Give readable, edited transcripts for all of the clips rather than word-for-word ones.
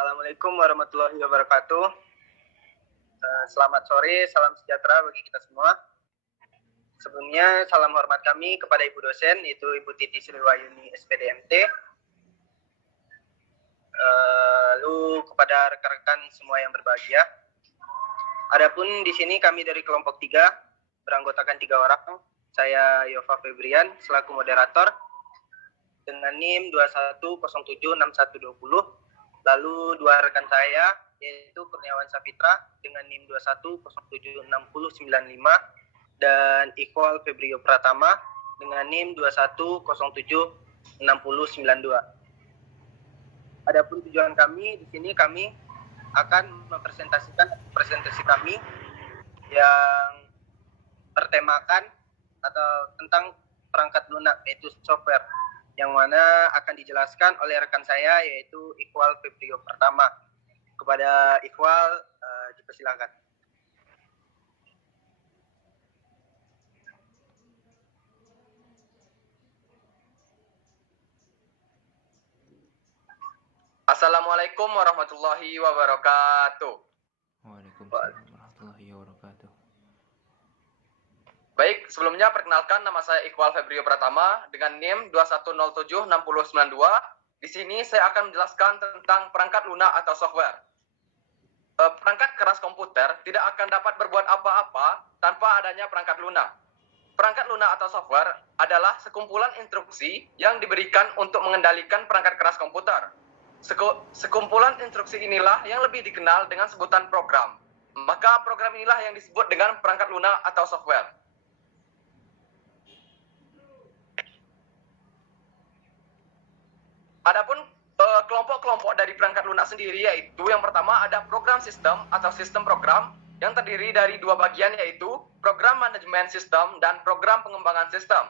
Assalamualaikum warahmatullahi wabarakatuh. Selamat sore, salam sejahtera bagi kita semua. Sebelumnya, salam hormat kami kepada Ibu dosen, yaitu Ibu Titi Sriwayuni, SPDMT. Lalu kepada rekan-rekan semua yang berbahagia. Adapun di sini kami dari kelompok 3, beranggotakan 3 orang. Saya Yova Febrian, selaku moderator, dengan NIM 21076120. Lalu 2 rekan saya, yaitu Kurniawan Safitra dengan NIM 21076095 dan Iqbal Febrio Pratama dengan NIM 21076092. Adapun tujuan kami di sini, kami akan mempresentasikan presentasi kami yang bertemakan atau tentang perangkat lunak, yaitu software, yang mana akan dijelaskan oleh rekan saya, yaitu Iqbal Febrio Pertama. Kepada Iqbal, dipersilakan. Assalamualaikum warahmatullahi wabarakatuh. Waalaikumsalam warahmatullahi wabarakatuh. Baik, sebelumnya perkenalkan, nama saya Iqbal Febrio Pratama dengan NIM 21076092. Di sini saya akan menjelaskan tentang perangkat lunak atau software. Perangkat keras komputer tidak akan dapat berbuat apa-apa tanpa adanya perangkat lunak. Perangkat lunak atau software adalah sekumpulan instruksi yang diberikan untuk mengendalikan perangkat keras komputer. Sekumpulan instruksi inilah yang lebih dikenal dengan sebutan program. Maka program inilah yang disebut dengan perangkat lunak atau software. Adapun kelompok-kelompok dari perangkat lunak sendiri, yaitu yang pertama ada program sistem atau sistem program yang terdiri dari 2 bagian, yaitu program manajemen sistem dan program pengembangan sistem.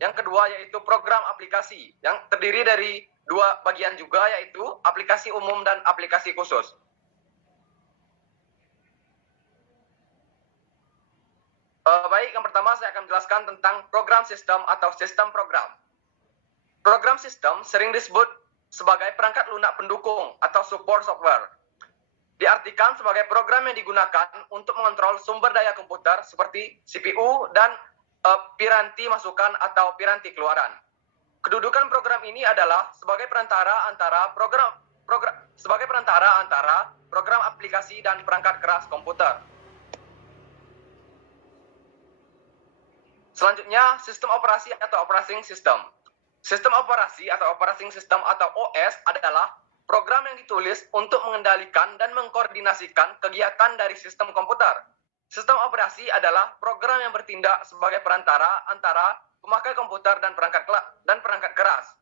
Yang kedua yaitu program aplikasi yang terdiri dari 2 bagian juga, yaitu aplikasi umum dan aplikasi khusus. Baik, yang pertama saya akan menjelaskan tentang program sistem atau sistem program. Program sistem sering disebut sebagai perangkat lunak pendukung atau support software. Diartikan sebagai program yang digunakan untuk mengontrol sumber daya komputer seperti CPU dan piranti masukan atau piranti keluaran. Kedudukan program ini adalah sebagai perantara antara program aplikasi dan perangkat keras komputer. Selanjutnya, sistem operasi atau operating system. Sistem operasi atau operating system atau OS adalah program yang ditulis untuk mengendalikan dan mengkoordinasikan kegiatan dari sistem komputer. Sistem operasi adalah program yang bertindak sebagai perantara antara pemakai komputer dan perangkat keras.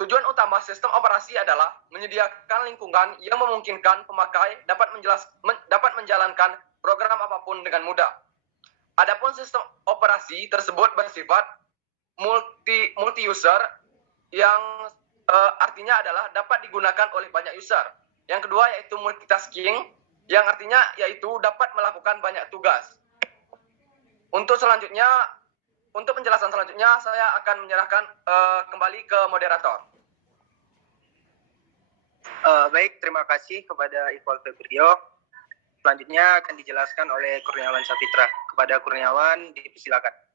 Tujuan utama sistem operasi adalah menyediakan lingkungan yang memungkinkan pemakai dapat menjalankan program apapun dengan mudah. Adapun sistem operasi tersebut bersifat multi-user yang artinya adalah dapat digunakan oleh banyak user. Yang kedua yaitu multitasking, yang artinya yaitu dapat melakukan banyak tugas. Untuk penjelasan selanjutnya saya akan menyerahkan kembali ke moderator. Baik, terima kasih kepada Iqbal Febrio. Selanjutnya akan dijelaskan oleh Kurniawan Safitra. Kepada Kurniawan, dipersilakan.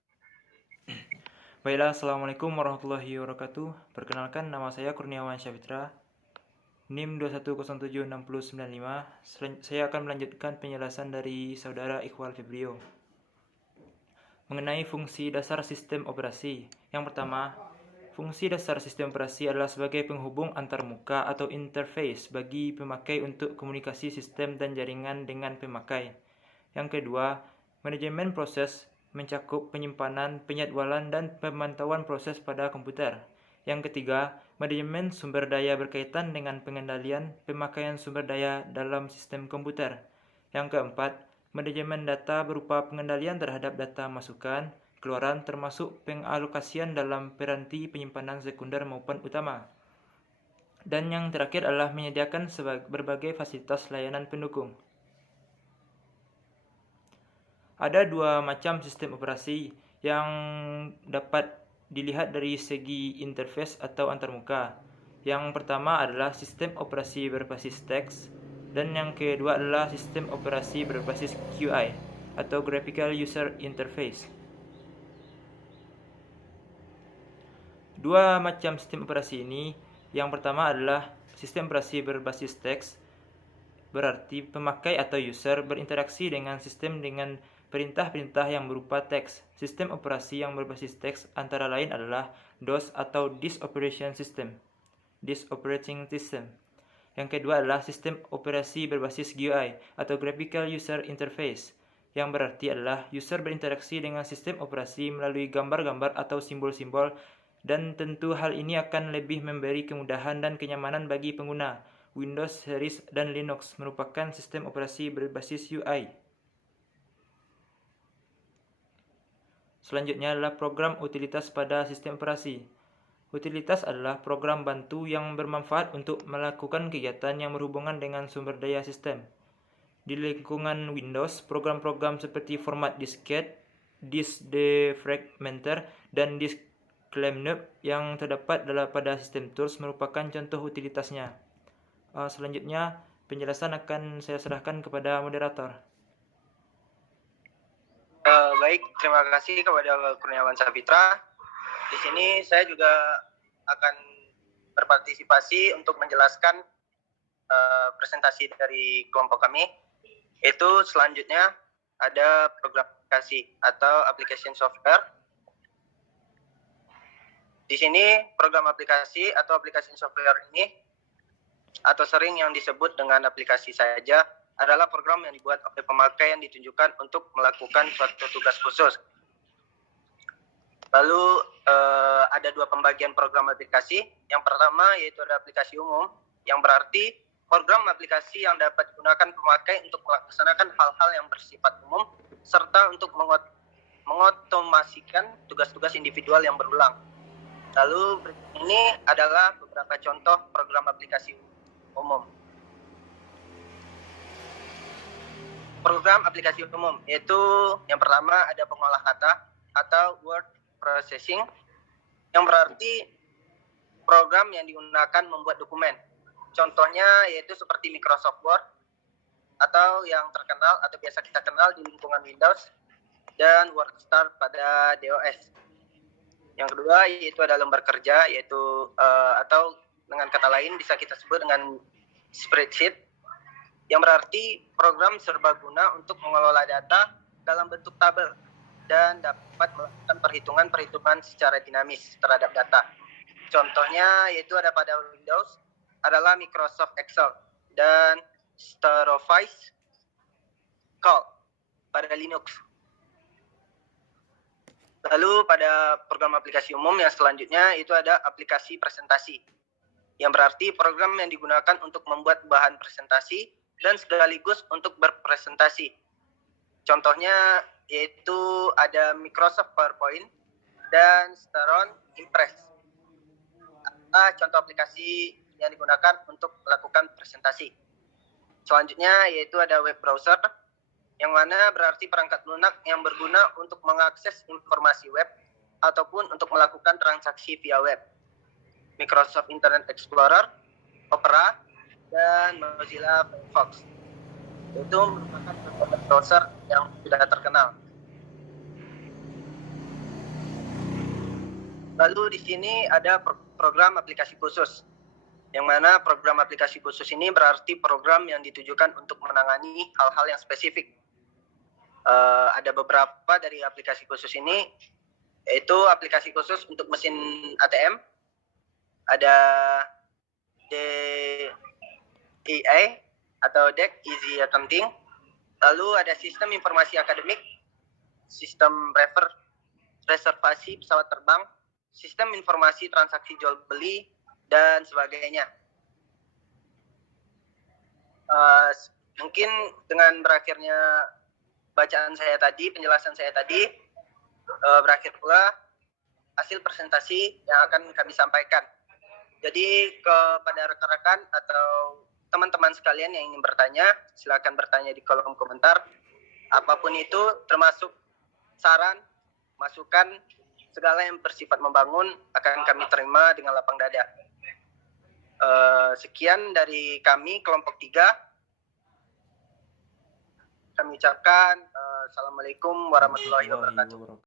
Baiklah, Assalamualaikum warahmatullahi wabarakatuh. Perkenalkan, nama saya Kurniawan Safitra, NIM 21076095. Saya akan melanjutkan penjelasan dari saudara Iqbal Febrio mengenai fungsi dasar sistem operasi. Yang pertama, fungsi dasar sistem operasi adalah sebagai penghubung antarmuka atau interface bagi pemakai untuk komunikasi sistem dan jaringan dengan pemakai. Yang kedua, manajemen proses mencakup penyimpanan, penjadwalan, dan pemantauan proses pada komputer. Yang ketiga, manajemen sumber daya berkaitan dengan pengendalian pemakaian sumber daya dalam sistem komputer. Yang keempat, manajemen data berupa pengendalian terhadap data masukan, keluaran termasuk pengalokasian dalam piranti penyimpanan sekunder maupun utama. Dan yang terakhir adalah menyediakan berbagai fasilitas layanan pendukung. Ada 2 macam sistem operasi yang dapat dilihat dari segi interface atau antarmuka. Yang pertama adalah sistem operasi berbasis teks, dan yang kedua adalah sistem operasi berbasis GUI atau Graphical User Interface. Dua macam sistem operasi ini, yang pertama adalah sistem operasi berbasis teks, berarti pemakai atau user berinteraksi dengan sistem dengan perintah-perintah yang berupa teks. Sistem operasi yang berbasis teks antara lain adalah DOS atau Disk Operating System. Yang kedua adalah sistem operasi berbasis GUI atau Graphical User Interface, yang berarti adalah user berinteraksi dengan sistem operasi melalui gambar-gambar atau simbol-simbol, dan tentu hal ini akan lebih memberi kemudahan dan kenyamanan bagi pengguna. Windows series dan Linux merupakan sistem operasi berbasis UI. Selanjutnya adalah program utilitas pada sistem operasi. Utilitas adalah program bantu yang bermanfaat untuk melakukan kegiatan yang berhubungan dengan sumber daya sistem. Di lingkungan Windows, program-program seperti format disket, disk defragmenter, dan disk cleanup yang terdapat pada sistem tools merupakan contoh utilitasnya. Selanjutnya, penjelasan akan saya serahkan kepada moderator. Baik, terima kasih kepada Kurniawan Sapitra. Di sini saya juga akan berpartisipasi untuk menjelaskan presentasi dari kelompok kami. Itu selanjutnya ada program aplikasi atau application software. Di sini program aplikasi atau application software ini, atau sering yang disebut dengan aplikasi saja, adalah program yang dibuat oleh pemakai yang ditunjukkan untuk melakukan suatu tugas khusus. Lalu ada dua pembagian program aplikasi. Yang pertama yaitu ada aplikasi umum, yang berarti program aplikasi yang dapat digunakan pemakai untuk melaksanakan hal-hal yang bersifat umum, serta untuk mengotomasikan tugas-tugas individual yang berulang. Lalu ini adalah beberapa contoh program aplikasi umum. Program aplikasi umum yaitu yang pertama ada pengolah kata atau word processing, yang berarti program yang digunakan membuat dokumen. Contohnya yaitu seperti Microsoft Word atau yang terkenal atau biasa kita kenal di lingkungan Windows, dan WordStar pada DOS. Yang kedua yaitu ada lembar kerja, yaitu atau dengan kata lain bisa kita sebut dengan spreadsheet, yang berarti program serbaguna untuk mengelola data dalam bentuk tabel dan dapat melakukan perhitungan-perhitungan secara dinamis terhadap data. Contohnya yaitu ada pada Windows adalah Microsoft Excel dan Storovice Calc pada Linux. Lalu pada program aplikasi umum yang selanjutnya itu ada aplikasi presentasi, yang berarti program yang digunakan untuk membuat bahan presentasi dan sekaligus untuk berpresentasi. Contohnya yaitu ada Microsoft PowerPoint dan Staron Impress. Contoh aplikasi yang digunakan untuk melakukan presentasi. Selanjutnya yaitu ada web browser, yang mana berarti perangkat lunak yang berguna untuk mengakses informasi web ataupun untuk melakukan transaksi via web. Microsoft Internet Explorer, Opera, dan Mozilla Firefox. Itu merupakan web browser yang sudah terkenal. Lalu di sini ada program aplikasi khusus, yang mana program aplikasi khusus ini berarti program yang ditujukan untuk menangani hal-hal yang spesifik. Ada beberapa dari aplikasi khusus ini, yaitu aplikasi khusus untuk mesin ATM, ada DEA atau DEC Easy Accounting, lalu ada sistem informasi akademik, sistem reservasi pesawat terbang, sistem informasi transaksi jual beli, dan sebagainya. Mungkin dengan berakhirnya bacaan saya tadi, penjelasan saya tadi, berakhir pula hasil presentasi yang akan kami sampaikan. Jadi kepada rekan-rekan atau teman-teman sekalian yang ingin bertanya, silakan bertanya di kolom komentar. Apapun itu, termasuk saran, masukan, segala yang bersifat membangun akan kami terima dengan lapang dada. Sekian dari kami kelompok 3. Kami ucapkan Assalamualaikum warahmatullahi wabarakatuh.